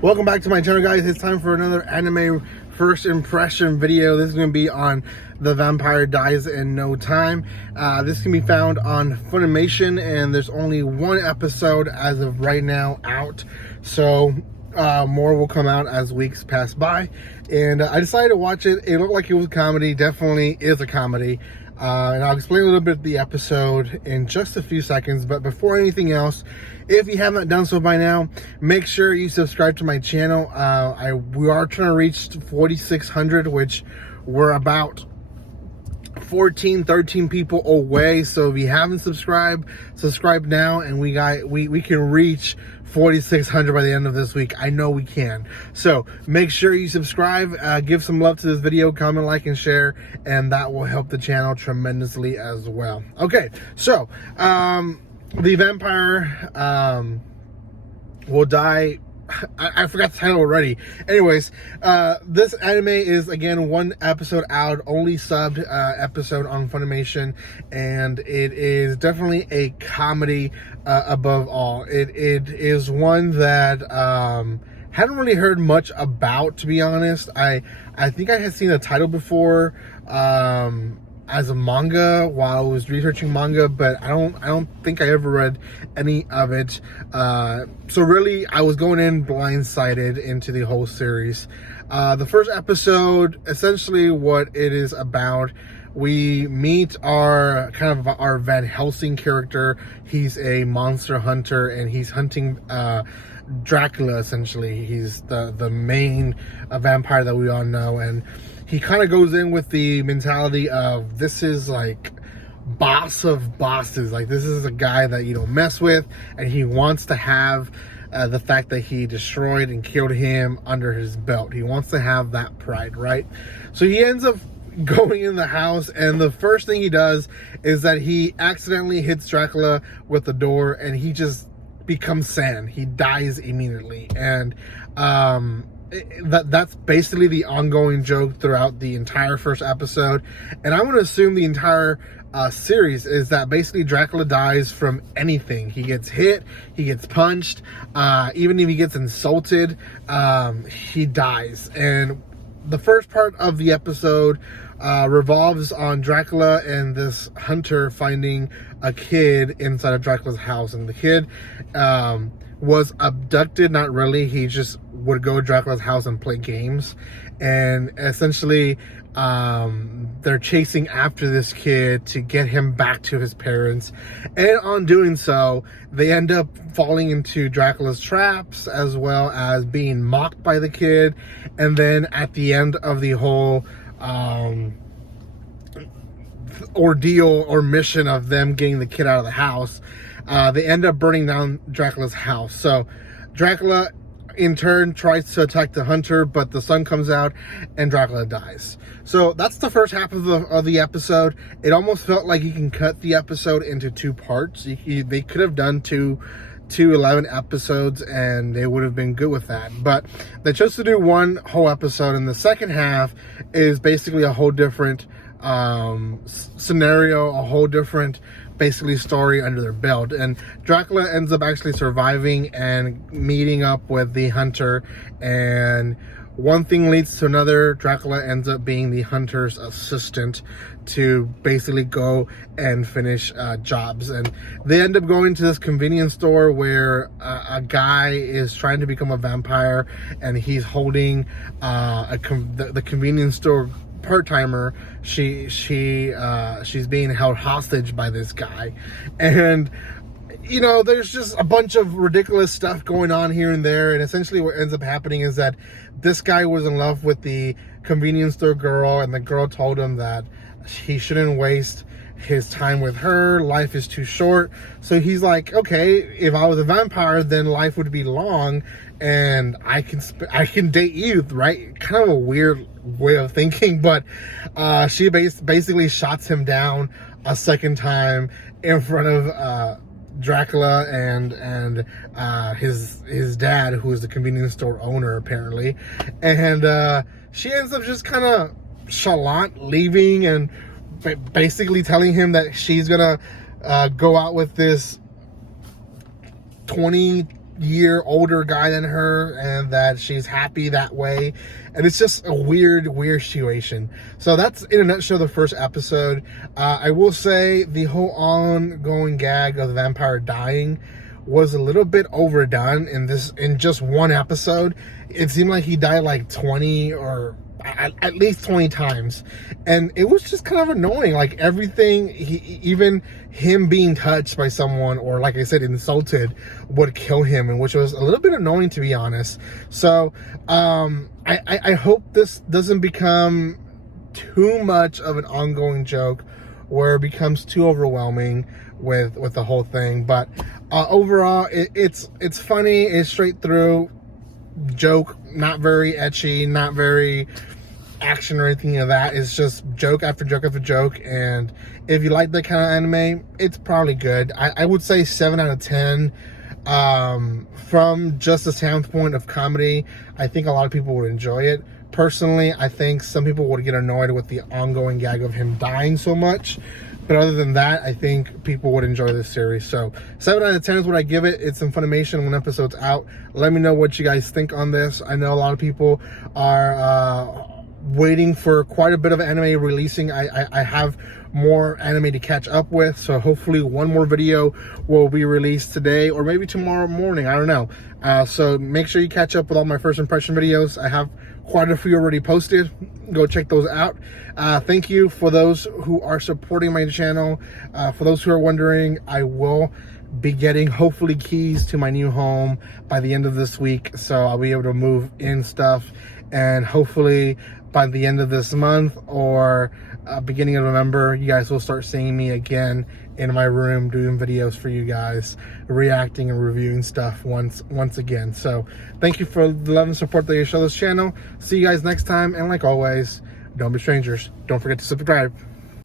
Welcome back to my channel, guys. It's time for another anime first impression video. This is going to be on The Vampire Dies in No Time. This can be found on Funimation, and there's only one episode as of right now out. So more will come out as weeks pass by. And I decided to watch it. It looked like it was a comedy. Definitely is a comedy. And I'll explain a little bit of the episode in just a few seconds. But before anything else, if you haven't done so by now, make sure you subscribe to my channel. We are trying to reach 4,600, which we're about 13 people away. So if you haven't subscribed, subscribe now, and we can reach 4,600 by the end of this week. I know we can. So make sure you subscribe, give some love to this video, comment, like, and share, and that will help the channel tremendously as well. Okay, so the vampire will die. I forgot the title already. Anyways, this anime is, again, one episode out, only subbed episode on Funimation, and it is definitely a comedy above all. It is one that hadn't really heard much about, to be honest. I think I had seen the title before as a manga while I was researching manga, but I don't think I ever read any of it. So really, I was going in blindsided into the whole series. The first episode, essentially what it is about, we meet our Van Helsing character. He's a monster hunter, and he's hunting Dracula, essentially. He's the main vampire that we all know, and he kind of goes in with the mentality of, this is like boss of bosses. Like, this is a guy that you don't mess with, and he wants to have the fact that he destroyed and killed him under his belt. He wants to have that pride, right? So he ends up going in the house, and the first thing he does is that he accidentally hits Dracula with the door, and he just becomes sand. He dies immediately, and that's basically the ongoing joke throughout the entire first episode. And I'm going to assume the entire series is that basically Dracula dies from anything. He gets hit, he gets punched, even if he gets insulted, he dies. And the first part of the episode revolves on Dracula and this hunter finding a kid inside of Dracula's house. And the kid was abducted. Not really. He just would go to Dracula's house and play games. And essentially, they're chasing after this kid to get him back to his parents. And on doing so, they end up falling into Dracula's traps, as well as being mocked by the kid. And then at the end of the whole ordeal or mission of them getting the kid out of the house, they end up burning down Dracula's house. So Dracula in turn tries to attack the hunter, but the sun comes out and Dracula dies. So that's the first half of the episode. It almost felt like you can cut the episode into two parts. They could have done two 11 episodes, and they would have been good with that, but they chose to do one whole episode, and the second half is basically a whole different scenario, a whole different basically story under their belt. And Dracula ends up actually surviving and meeting up with the hunter, and one thing leads to another. Dracula ends up being the hunter's assistant to basically go and finish jobs. And they end up going to this convenience store where a guy is trying to become a vampire, and he's holding the convenience store part-timer. She's being held hostage by this guy. And you know, there's just a bunch of ridiculous stuff going on here and there, and essentially what ends up happening is that this guy was in love with the convenience store girl, and the girl told him that he shouldn't waste his time with her. Life is too short. So he's like, okay, if I was a vampire, then life would be long, and I can date you, right? Kind of a weird way of thinking, but she basically shots him down a second time in front of Dracula and his dad, who is the convenience store owner apparently. And she ends up just kind of chalant leaving, and basically telling him that she's gonna go out with this 20 year older guy than her, and that she's happy that way, and it's just a weird situation. So that's in a nutshell the first episode. I will say the whole ongoing gag of the vampire dying was a little bit overdone in just one episode. It seemed like he died like 20 or at least 20 times, and it was just kind of annoying. Like everything, even him being touched by someone, or like I said, insulted, would kill him, and which was a little bit annoying, to be honest. So I hope this doesn't become too much of an ongoing joke where it becomes too overwhelming with the whole thing. But overall, it's funny. It's straight through joke, not very ecchi, not very action or anything of that. It's just joke after joke after joke, and if you like that kind of anime, it's probably good. I would say 7 out of 10. From just the standpoint of comedy, I think a lot of people would enjoy it. Personally, I think some people would get annoyed with the ongoing gag of him dying so much, but other than that, I think people would enjoy this series. So 7 out of 10 is what I give it. It's some Funimation when episode's out. Let me know what you guys think on this. I know a lot of people are waiting for quite a bit of anime releasing. I have more anime to catch up with, so hopefully one more video will be released today or maybe tomorrow morning. I don't know. So make sure you catch up with all my first impression videos. I have quite a few already posted. Go check those out. Thank you for those who are supporting my channel. For those who are wondering, I will be getting hopefully keys to my new home by the end of this week, so I'll be able to move in stuff, and hopefully by the end of this month or beginning of November, you guys will start seeing me again in my room doing videos for you guys, reacting and reviewing stuff once again. So thank you for the love and support that you show this channel. See you guys next time, and like always, don't be strangers. Don't forget to subscribe.